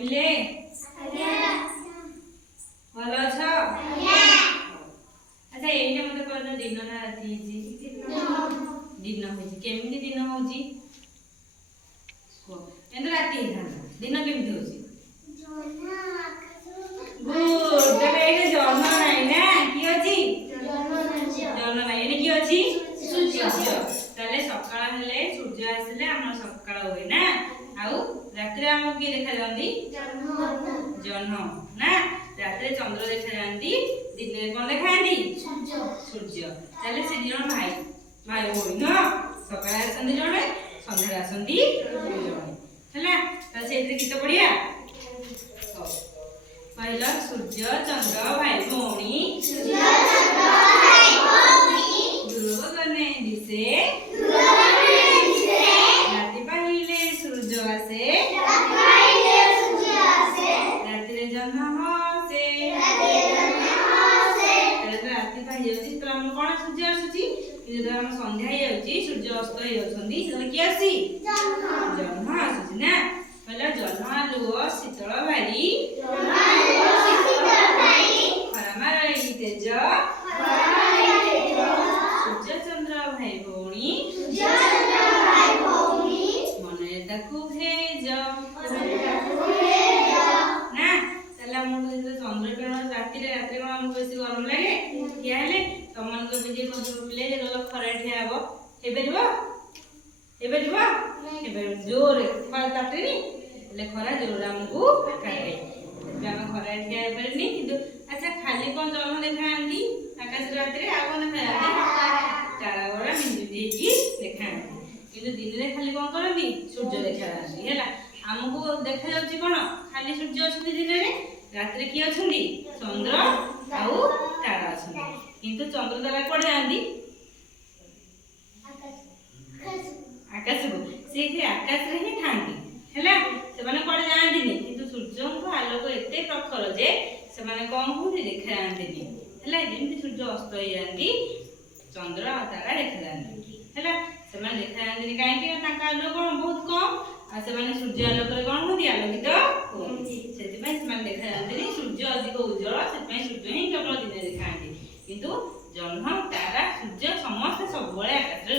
पिले भल अछ अच्छा एइने मते कहत दिन ना राति दिन होची केमिति दिन होची एंद राति दिन केमिति होची गुड तबे एने जन्म नाही ना की होची जन्म नाही एने की होची सूर्य ताले सकाळ हेले सूर्य आसिले हमर सकाळ होय ना आउ रात्रि हमर की देखा जांदी जन्म ना रात्रि चंद्र देखा जांदी दिन कोन देखा जांदी सूर्य ताले से दिन भाई भाई होय ना सकाळ आसंदी जणे संध्या आसंदी जणे हला त सेत्री कित पडिया पहिला सूर्य चंद्र भाई भौणी ध्रुव गणे दिसे राति पाहिले सूर्य आसे रातिरे जन्म होसे राति पाहिले तो हम कोन सूर्य आसुची जब हम संध्या हे जाउची सूर्य अस्त हे जाउछंदी सेले की आसी जन्म आसुची ना पहिला जन्म आलुओ शीतल भारी खरामारई तेज सूर्य चंद्र भाई भौणी मने ताकू भेज ना ताले हमको चंद्र किरण राति में हमको बेसी गरम लागे ठिया हेले तमन को जे कोन पिले जे गल खरा ठिया हबो हेबे जोर खरा ताटेनी ले खरा जोर हमको काटे हम खरा ठिया हेबेनी किंतु अच्छा खाली कोन जन्म देखांदी आकाश रात्रि आ कोन देखांदी तारा गोरा मिंदी देकी देखांदी किंतु दिन रे खाली कोन करंदी सूर्य देखांदी हैला हमको देखा जाउची कोन खाली सूर्य अछंदी दिन रे रात्रि की अछंदी चंद्र आउ तारा अछंदी किंतु चंद्र तारा कोड जांदी आकाश को से आकाश रे ही थांदी हैला से माने कोड जांदी नि किंतु सूर्य को आलोक एते प्रखर जे से माने कम होती देखा जांदी नि हैला जेमति सूर्य अस्त हो जांदी चंद्र आ तारा देखा जांदी हैला से माने देखा जांदी नि काहे कि ताका आलोक बहुत कम आ से माने सूर्य आलोक रे कोन होती आलोकित होती सेति में से माने देखा जांदी नि सूर्य अधिक उज्जवल से में सूर्य ही केवल दिन देखा जांदी किंतु जन्म तारा सूर्य समस्त सब बळे आकाश